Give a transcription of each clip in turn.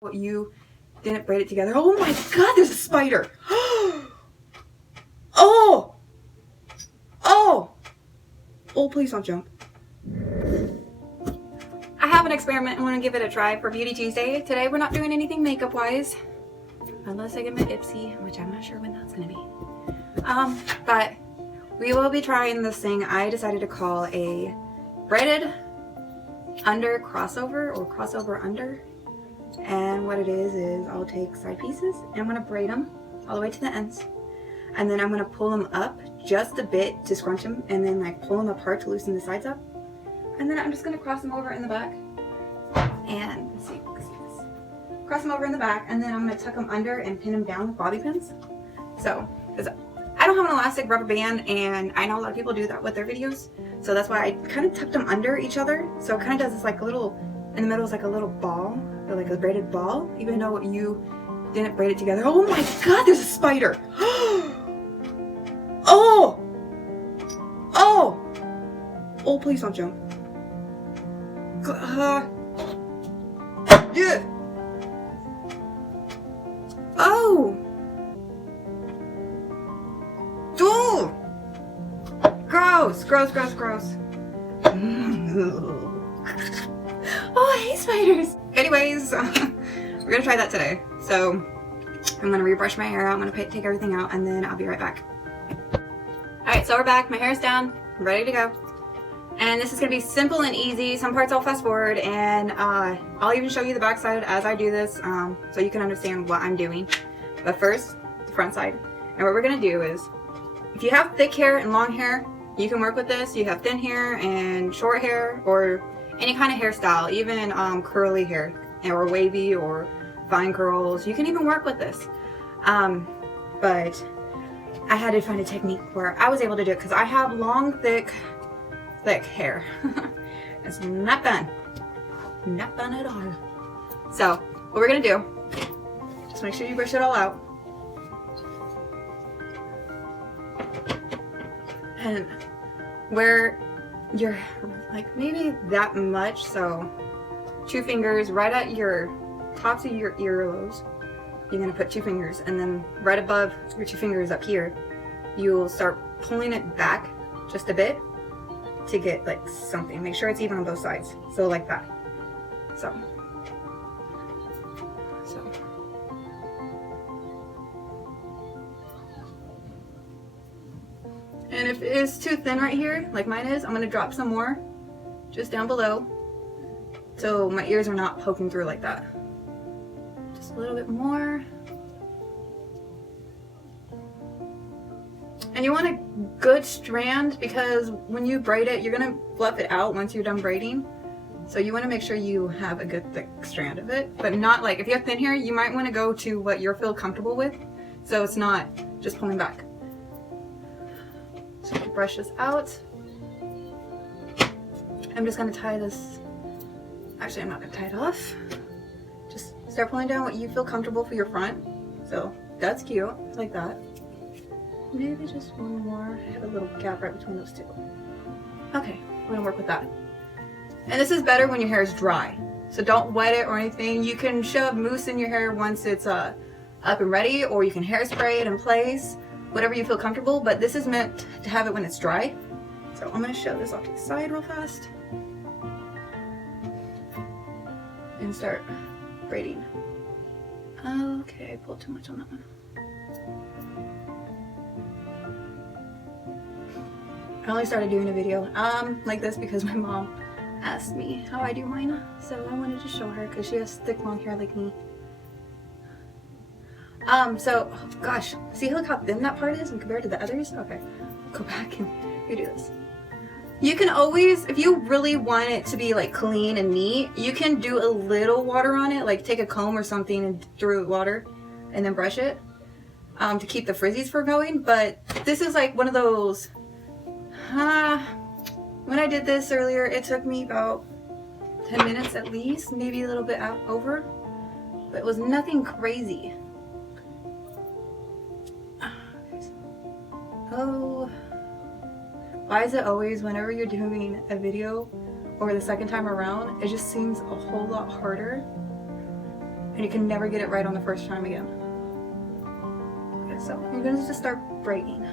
What you didn't braid it together. Oh my god, there's a spider. Oh! Oh! Oh, please don't jump. I have an experiment and want to give it a try for Beauty Tuesday. Today we're not doing anything makeup wise. Unless I get my Ipsy, which I'm not sure when that's going to be. But we will be trying this thing I decided to call a braided under crossover or crossover under. And what it is I'll take side pieces and I'm going to braid them all the way to the ends. And then I'm going to pull them up just a bit to scrunch them and then like pull them apart to loosen the sides up. And then I'm just going to cross them over in the back. And let's see if you can see this. Cross them over in the back and then I'm going to tuck them under and pin them down with bobby pins. So, because I don't have an elastic rubber band and I know a lot of people do that with their videos. So that's why I kind of tucked them under each other. So it kind of does this like a little, in the middle is like a little ball, or like a braided ball, even though you didn't braid it together. Oh my god, there's a spider! Oh! Oh! Oh, please don't jump. Yeah! Oh! Oh! Gross, gross, gross, gross. Oh, I hate spiders. Anyways, we're gonna try that today. So I'm gonna rebrush my hair. I'm gonna take everything out and then I'll be right back. Alright, so we're back. My hair's down. I'm ready to go. And this is gonna be simple and easy. Some parts I'll fast forward and I'll even show you the back side as I do this so you can understand what I'm doing. But first, the front side. And what we're gonna do is, if you have thick hair and long hair, you can work with this. You have thin hair and short hair or any kind of hairstyle, even curly hair or wavy or fine curls. You can even work with this. But I had to find a technique where I was able to do it because I have long, thick hair. It's not fun. Not fun at all. So what we're gonna do, just make sure you brush it all out. And where you're like maybe that much, so 2 fingers right at your tops of your earlobes, you're gonna put 2 fingers, and then right above your 2 fingers up here, you'll start pulling it back just a bit to get like something. Make sure it's even on both sides, so like that. So and if it is too thin right here, like mine is, I'm going to drop some more just down below so my ears are not poking through like that. Just a little bit more. And you want a good strand because when you braid it, you're going to fluff it out once you're done braiding. So you want to make sure you have a good thick strand of it, but not like, if you have thin hair, you might want to go to what you feel comfortable with so it's not just pulling back. So brush this out. I'm just going to tie this. Actually, I'm not going to tie it off. Just start pulling down what you feel comfortable for your front. So that's cute, like that. Maybe just one more. I have a little gap right between those two. Okay, I'm going to work with that. And this is better when your hair is dry. So don't wet it or anything. You can shove mousse in your hair once it's up and ready, or you can hairspray it in place. Whatever you feel comfortable, but this is meant to have it when it's dry. So I'm going to show this off to the side real fast and start braiding. Okay, I pulled too much on that one. I only started doing a video like this because my mom asked me how I do mine, so I wanted to show her because she has thick long hair like me. So, oh gosh, see look how thin that part is compared to the others? Okay, go back and redo this. You can always, if you really want it to be like clean and neat, you can do a little water on it, like take a comb or something and through water and then brush it to keep the frizzies from going. But this is like one of those, when I did this earlier, it took me about 10 minutes at least, maybe a little bit over, but it was nothing crazy. Oh, why is it always whenever you're doing a video or the second time around, it just seems a whole lot harder and you can never get it right on the first time again. Okay, so you're gonna just start braiding.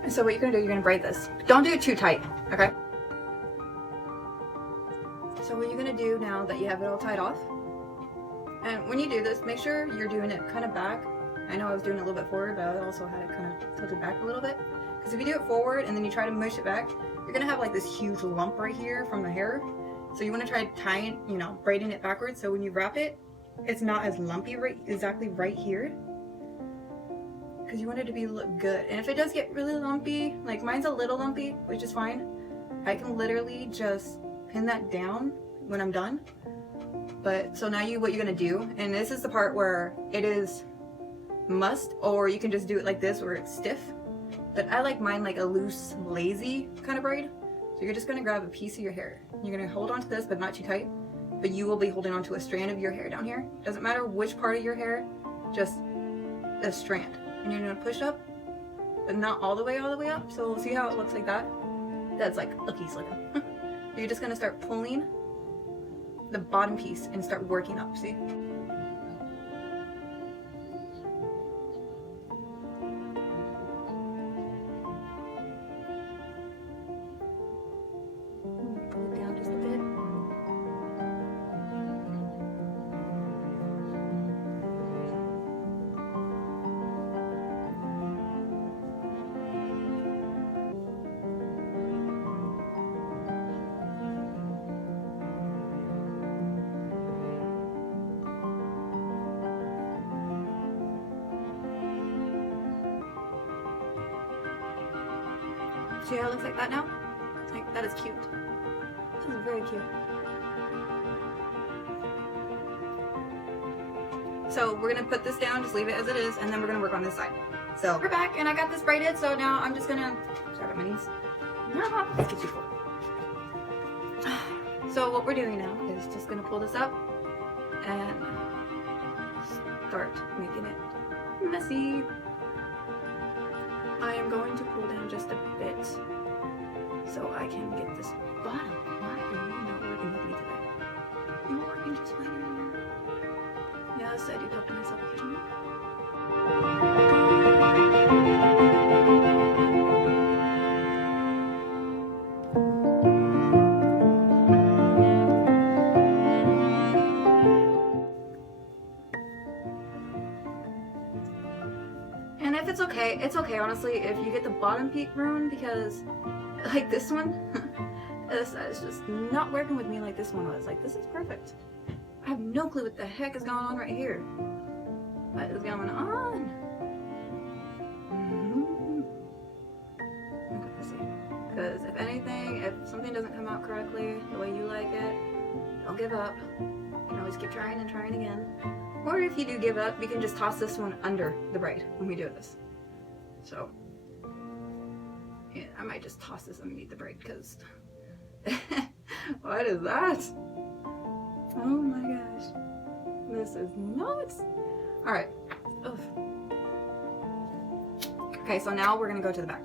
And so what you're gonna do, you're gonna braid this. Don't do it too tight, okay? So what you're gonna do now that you have it all tied off, and when you do this, make sure you're doing it kind of back. I know I was doing it a little bit forward, but I also had it kind of tilted back a little bit. Because if you do it forward and then you try to mush it back, you're gonna have like this huge lump right here from the hair. So you wanna try tying, you know, braiding it backwards. So when you wrap it, it's not as lumpy exactly right here. Because you want it to look good. And if it does get really lumpy, like mine's a little lumpy, which is fine, I can literally just pin that down when I'm done. But so now what you're gonna do, and this is the part where it is must, or you can just do it like this where it's stiff. But I like mine like a loose, lazy kind of braid. So you're just gonna grab a piece of your hair. You're gonna hold on to this, but not too tight. But you will be holding on to a strand of your hair down here. Doesn't matter which part of your hair, just a strand. And you're gonna push up, but not all the way up. So we'll see how it looks like that. That's like looky slickum. You're just gonna start pulling the bottom piece and start working up, see? Pull it down just a bit. See how it looks like that now? Like, that is cute. This is very cute. So we're gonna put this down, just leave it as it is, and then we're gonna work on this side. So we're back, and I got this braided, so now I'm just gonna, sorry about my knees. Let's get you full. So what we're doing now is just gonna pull this up and start making it messy. I am going to pull down just a bit so I can get this bottom. Why are you not working with me today? You're working just fine right here. Yes, I do talk to myself occasionally. And if it's okay honestly if you get the bottom peak ruined, because like this one, this is just not working with me like this one was. Like, this is perfect. I have no clue what the heck is going on right here. What is going on? Okay, let's see. Because if anything, if something doesn't come out correctly the way you like it, don't give up. You can always keep trying and trying again. Or if you do give up, you can just toss this one under the braid when we do this. So, yeah, I might just toss this underneath the braid because what is that? Oh my gosh. This is nuts. Alright. Okay, so now we're going to go to the back.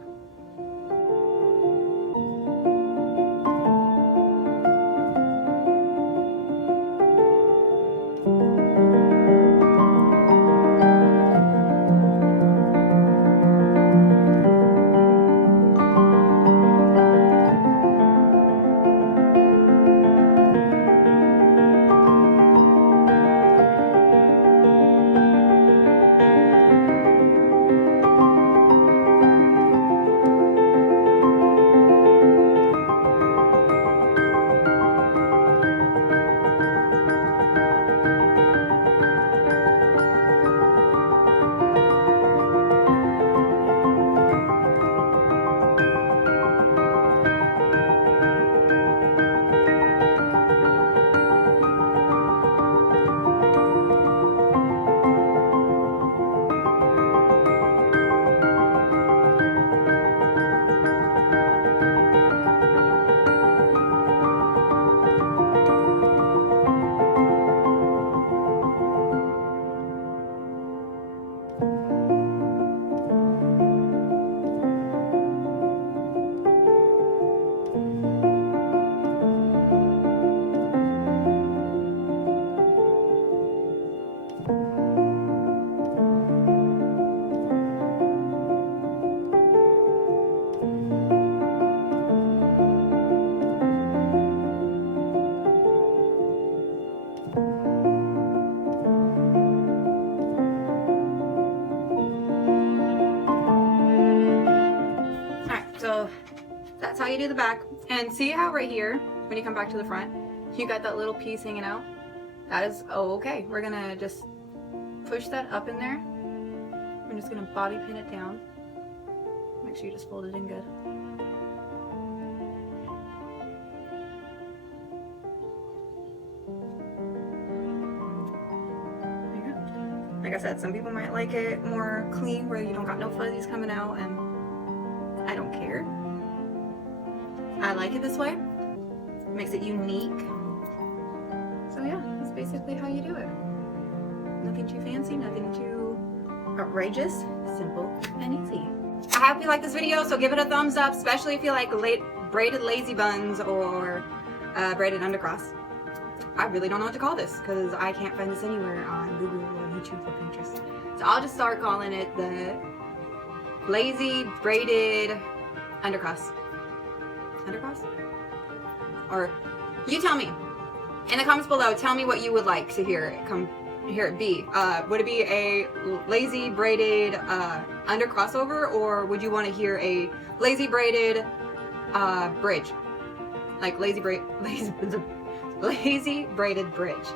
how you do the back. And see how right here, when you come back to the front, you got that little piece hanging out? That is, oh, okay. We're gonna just push that up in there. We're just gonna bobby pin it down. Make sure you just fold it in good. There you go. Like I said, some people might like it more clean where you don't got no fuzzies coming out, and I don't care. I like it this way. It makes it unique. So yeah, that's basically how you do it. Nothing too fancy, nothing too outrageous, simple and easy. I hope you like this video, so give it a thumbs up, especially if you like braided lazy buns or braided undercross. I really don't know what to call this because I can't find this anywhere on Google or YouTube or Pinterest. So I'll just start calling it the lazy braided undercross. Undercross? Or you tell me in the comments below. Tell me what you would like to hear it be. Would it be a lazy braided under crossover, or would you want to hear a lazy braided bridge, like lazy braided bridge,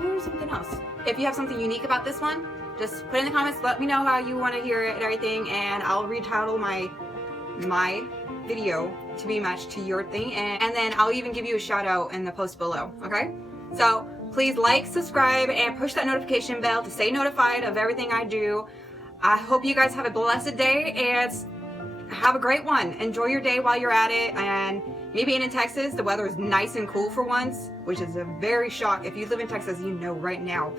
or something else? If you have something unique about this one, just put in the comments. Let me know how you want to hear it and everything, and I'll retitle my video to be matched to your thing, and then I'll even give you a shout out in the post below. Okay, so please like, subscribe, and push that notification bell to stay notified of everything I do. I hope you guys have a blessed day and have a great one. Enjoy your day while you're at it. And me being in Texas, the weather is nice and cool for once, which is a very shock. If you live in Texas, you know right now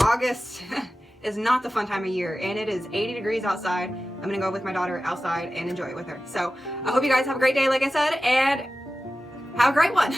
August is not the fun time of year, and it is 80 degrees outside. I'm gonna go with my daughter outside and enjoy it with her. So I hope you guys have a great day, like I said, and have a great one.